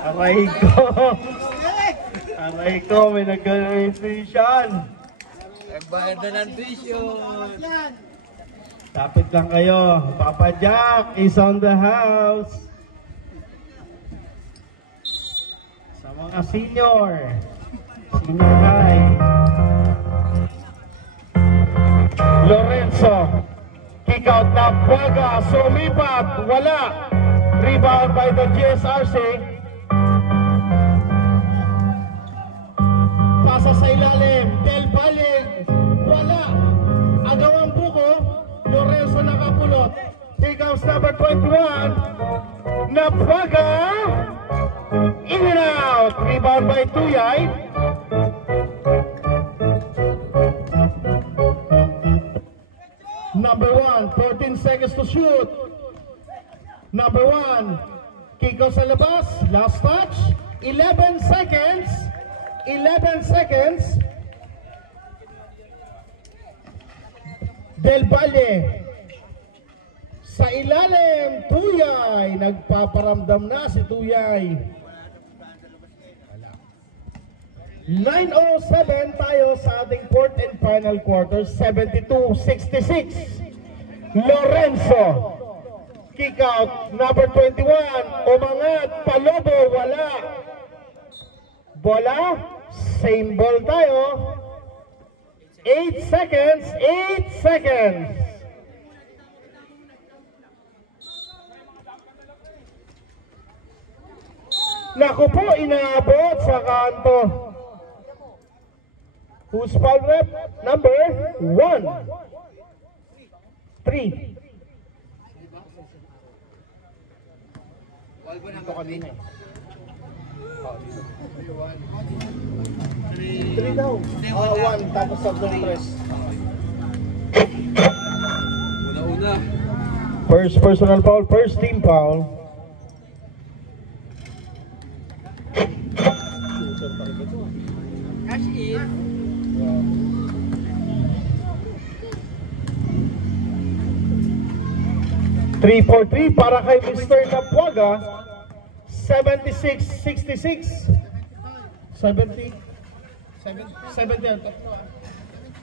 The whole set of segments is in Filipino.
Aray ko. Aray ko, may nagkaroon tuition. Nagbayad na ng tuition. Tapit lang kayo. Papa Jack is on the house. Sa mga senior. Senior high. Lorenzo. Kick out na Puaga. Sumipat. Wala. Rebound by the GSRC. Pasa sa ilalim. Del Valle. Wala. Agawang buko. Lorenzo nakapulot. Kick out number 21. Napuaga. In and out. Rebound by Tuyay. Number 1, 14 seconds to shoot. Number 1, kick out sa labas, last touch, 11 seconds, 11 seconds. Del Valle, sa ilalim, Tuyay, nagpaparamdam na si Tuyay. 9:07 tayo sa ating fourth and final quarter, 72-66. Lorenzo, kick out, number 21, umangat, Palobo, wala. Bola, same ball tayo. 8 seconds, 8 seconds. Naku po, inaabot sa kanto. Who's foul rep? Number 1. 3. Ito kanina eh. 3 daw. 1 tapos sa press. Una-una. First personal foul, first team foul. Cash in. 3-4-3 para kay Mr. Napuaga. 76-66. 70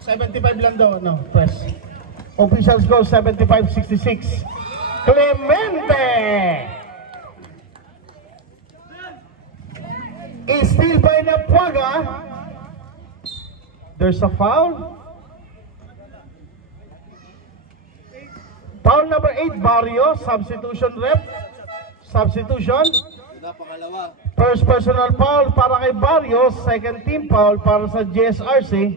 75 lang daw, no, press. Officials go 75-66. Clemente! Is still by Napuaga. There's a foul. Foul number 8, Barrio, substitution rep. Substitution. First personal foul para kay Barrio, second team foul para sa GSRC.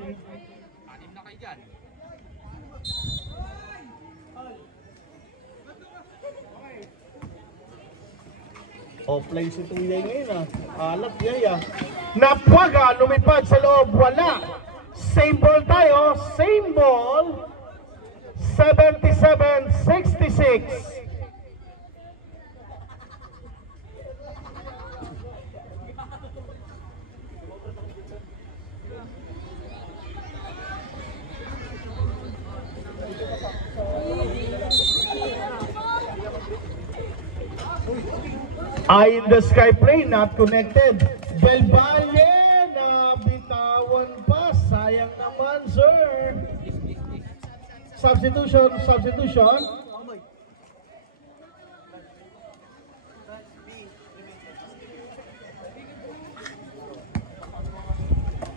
Offline si Tuyay ngayon alat yaya. Napuaga, lumipad sa loob, wala. Same ball tayo, same ball. 77-66. Eye in the sky play, not connected. Del Valle, nabitawan pa. Sayang naman, sir. Substitution.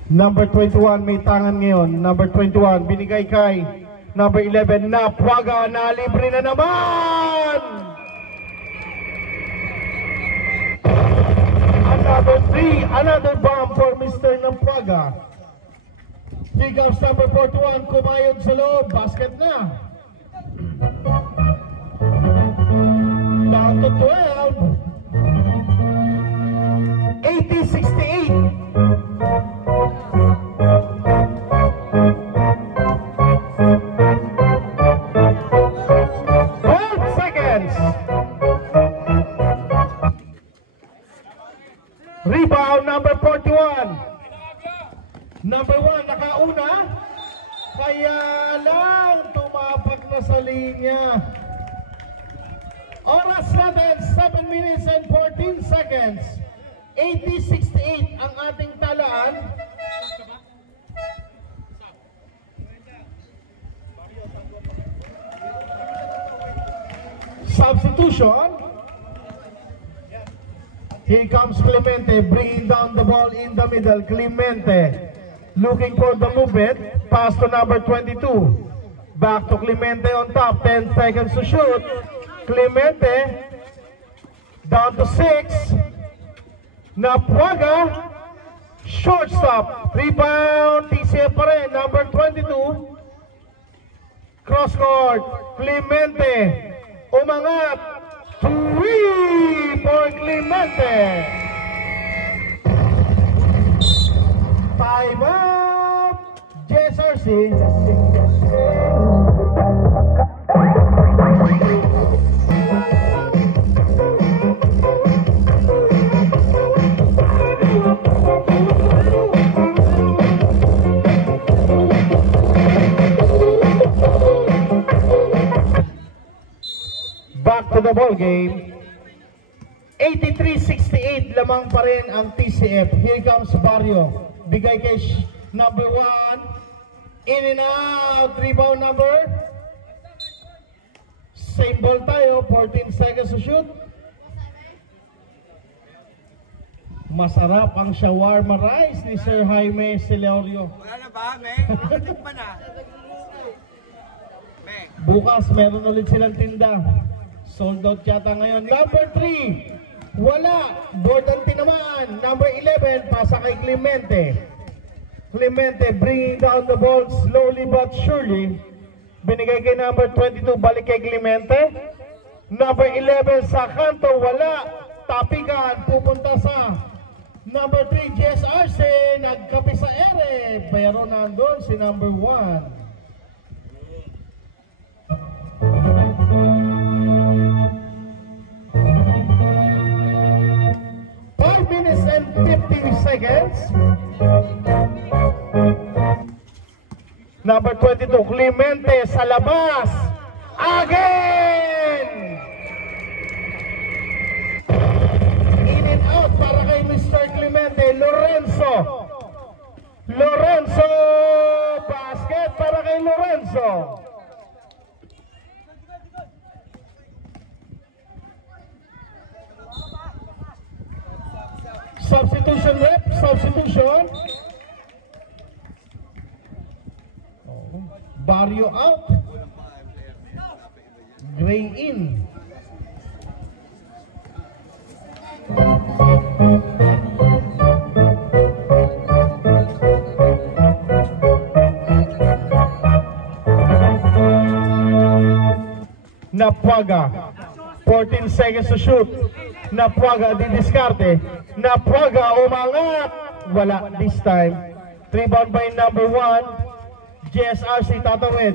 Number 21, may tangan ngayon. Number 21, binigay kay number 11, Napuaga, na libre na naman! Another 3, another bomb for Mr. Napuaga. Kick-offs number 41, kumayod sa loob, basket na. Down to 12. 80-68. 12 seconds. Rebound number 41. Number 1 nakauna. Kaya lang tumapak na sa linya. oras natin, 7 minutes and 14 seconds. 80-68 ang ating talaan. Substitution. Here comes Clemente, bringing down the ball in the middle. Clemente looking for the movement. Pass to number 22. Back to Clemente on top. 10 seconds to shoot. Clemente down to 6. Napuaga. Shortstop. Rebound. TCF pa rin. Number 22. Cross court. Clemente. Umangat. 3 for Clemente. Time up. JSRC. Back to the ball game. 83-68 lamang pa rin ang TCF. Here comes Barrio. Bigay kay number 1. In and out. Rebound number. Same ball tayo. 14 seconds to shoot. Masarap ang shawarma rice ni Sir Jaime Sileorio. Wala na ba, Meg? Nakatik pa na. Meg. Bukas meron ulit silang tinda. Sold out yata ngayon. Number 3, wala. Board ang tinamaan. Number 11, pasa kay Clemente. Clemente bringing down the ball slowly but surely. Binigay kay number 22, balik kay Clemente. Number 11 sa kanto, wala. Tapikan, pupunta sa number 3, JSRC. Nagkapi sa ere. Pero nandun si number 1. 5 minutes and 50 seconds. Number 22, Clemente sa labas. Again! In and out para kay Mr. Clemente. Lorenzo. Lorenzo. Basket para kay Lorenzo. Substitution rep, substitution. Barrio out. Gray in. Napuaga. 14 seconds to shoot. Napuaga didiskarte. Napuaga umangat. Wala this time. Rebound by number 1. JSRC tatawid.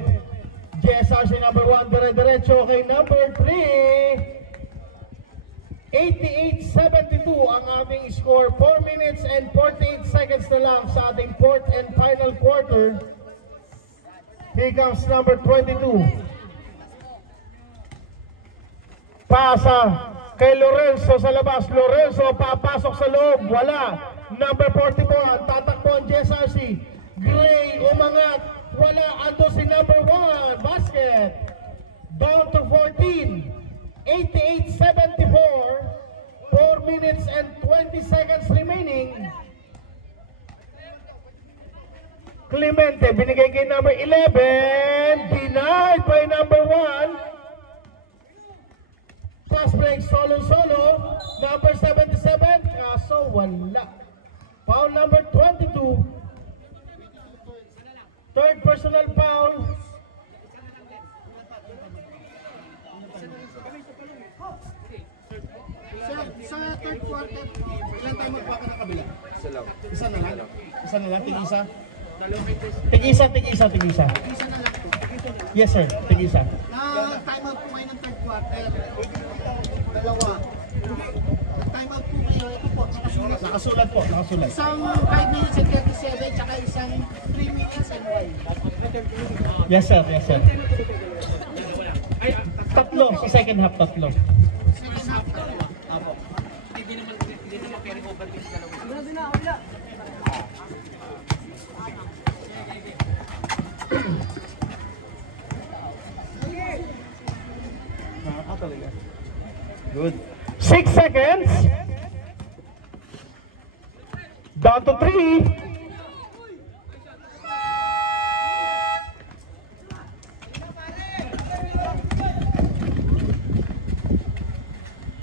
JSRC number 1 dire-diretso kay number 3. 88-72 ang ating score. 4 minutes and 48 seconds na lang sa ating fourth and final quarter. Here comes number 22. Pasa kay Lorenzo sa labas. Lorenzo papasok sa loob. Wala. Number 44. Tatakbo ang JSRC. Gray umangat. Wala. Ando si number 1. Basket. Down to 14. 88-74. 4 minutes and 20 seconds remaining. Clemente binigay kay number 11. Denied by number 1. Pass break, solo. Number 77. Kaso wala. Foul number 22. Third personal foul. Sa third quarter, ilan tayo magpaka ng kabila? Isa lang. Isa na lang? Isa na lang? Tig-isa? Tig-isa. Isa na lang po. Yes sir, tig-isa. Time out po kayo ng third quarter. Dalawa. Time out po kayo. Ito po, nakasulat. Nakasulat po, nakasulat. Isang 5 minutes and 37, tsaka isang 3 minutes and 1. Yes sir, yes sir. Tatlo, sa second half tatlo. hindi naman carry over this dalawa. Good. 6 seconds. Down to 3.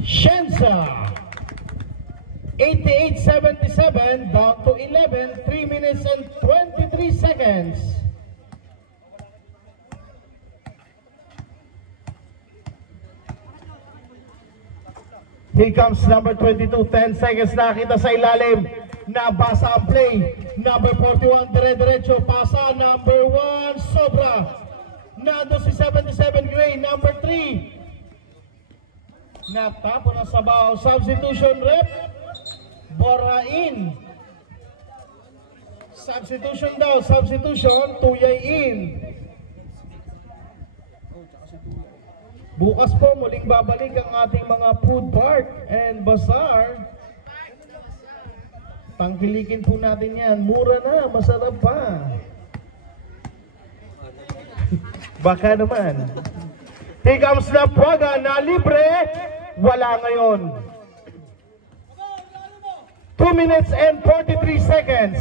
Shensa. 88-77. Down to 11. 3 minutes and 23 seconds. Here comes number 22, 10 seconds nakita sa ilalim. Nabasa ang play. Number 41, dire-diretso. Pasa. Number 1, sobra. Nado si 77 Gray. Number 3. Natapo na sabaw. Substitution rep. Borain. Substitution daw. Substitution. Tuyay in. Bukas po muling babalik ang ating mga food park and bazaar. Tangkilikin po natin yan. Mura na, masarap pa. Baka naman. Here comes na Praga na libre. Wala ngayon. 2 minutes and 43 seconds.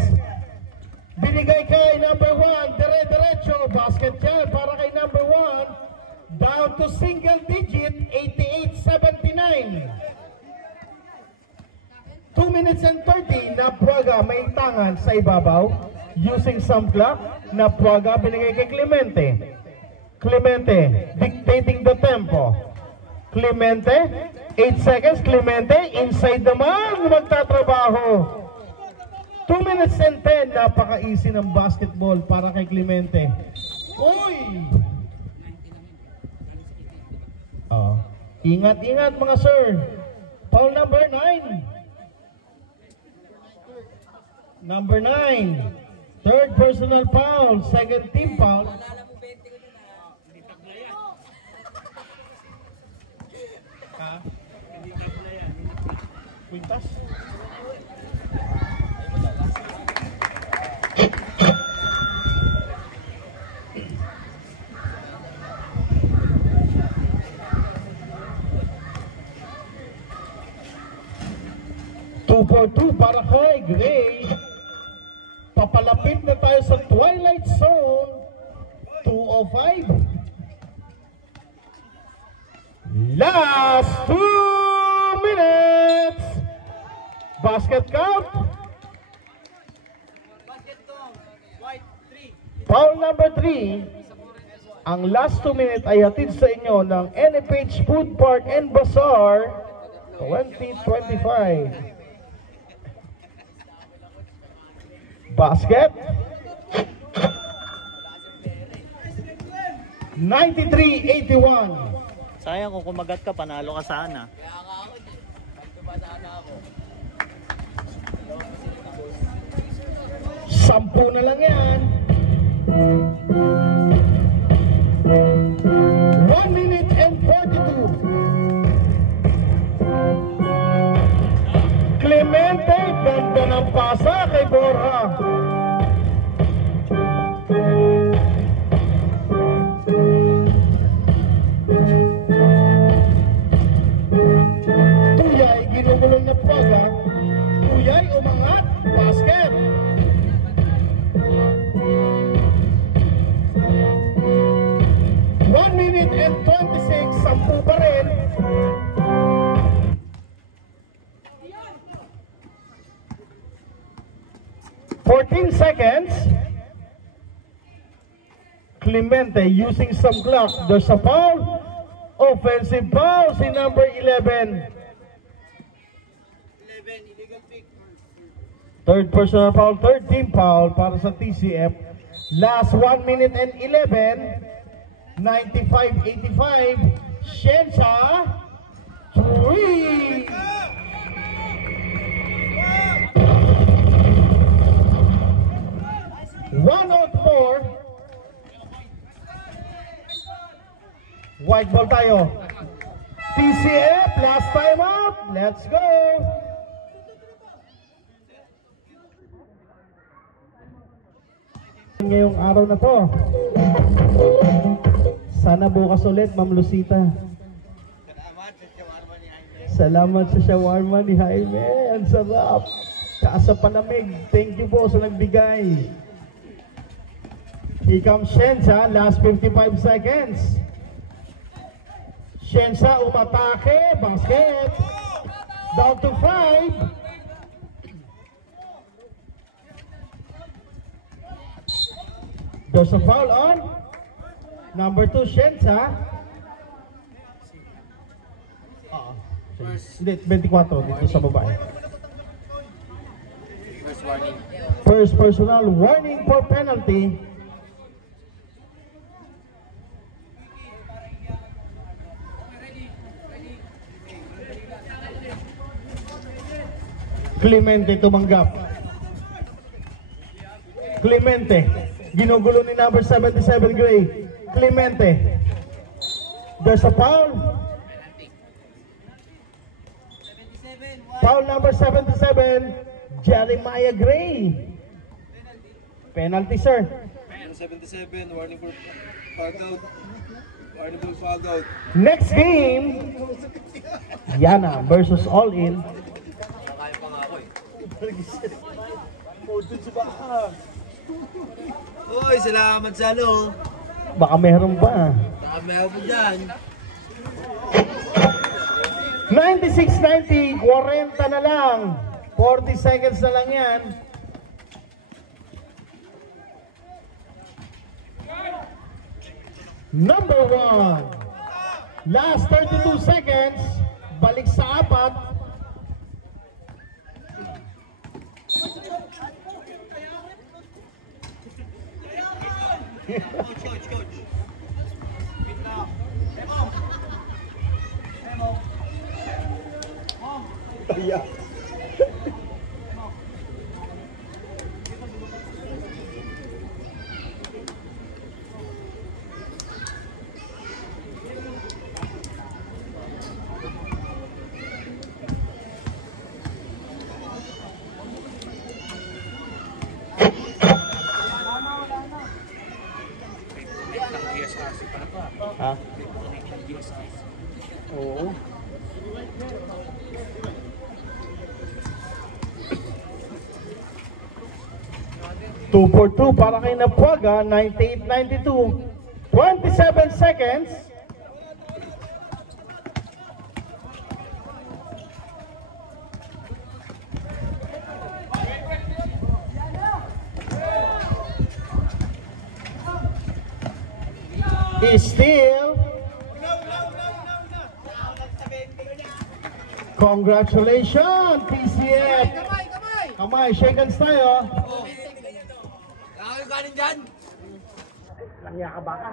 Binigay kay number 1. Dire-diretso. Basket yan para kay number 1. Down to single digit, 88-79. 2 minutes and 30, Napuaga may tangan sa ibabaw. Using some clock, Napuaga binigay kay Clemente. Clemente, dictating the tempo. Clemente, 8 seconds, Clemente, inside naman, magtatrabaho. 2 minutes and 10, napaka-easy ng basketball para kay Clemente. Uy! Ingat-ingat mga sir. Foul number 9. Number 9. Third personal foul. Second team foul. Quintas. For 2 para kay Gray. Papalapit na tayo sa Twilight Zone. 2:05. Last 2 minutes. Basket count. Foul number 3. Ang last 2 minutes ay hatid sa inyo ng NFH Food Park and Bazaar 2025. Basket. 93-81. Sayang kung kumagat ka, panalo ka sana. Sampu na lang yan. 1 minute and 42. Clemente, ganda ng pasa kay Borja. Tuyay, ginugulong na Praga. Tuyay, umangat. Basket. Minute and 26, sampu pa rin. Seconds. Clemente using some clock. There's a foul. Offensive foul si number 11. Third personal foul, third team foul para sa TCF. Last 1 minute and 11. 95-85. Shensa. 3. One out 4. White ball tayo. TCF last time out. Let's go. Ngayong araw na to. Sana bukas ulit, Ma'am Lucita. Salamat sa shawarma ni Jaime. Ang sarap. Kaasa palamig. Thank you po sa nagbigay. Here comes Shensa. Last 55 seconds. Shensa umatake. Basket. Down to 5. There's a foul on number 2, Shensa. Hindi, 24 dito sa babae. First warning. First personal warning for penalty. Clemente tumanggap. Clemente. Ginugulo ni number 77 Gray. Clemente. There's a foul. Foul number 77, Jeremiah Gray. Penalty, sir. 77, warning for fouled out. Warning for fouled out. Next game, Yana versus All In. Kaya pa nga ako eh. Uy, salamat sa ano. Baka meron pa. Baka meron po dyan. 96-90, 40 na lang. 40 seconds na lang yan. Number 1. Last 32 seconds. Balik sa 4. Coach. Yeah. Ha? Oo. Two for two para kay Napuaga, 98-92. 27 seconds. Is still. Congratulations, PCF. Kamay, shake hands tayo. Nakakain kanin dyan. Langya ka baka.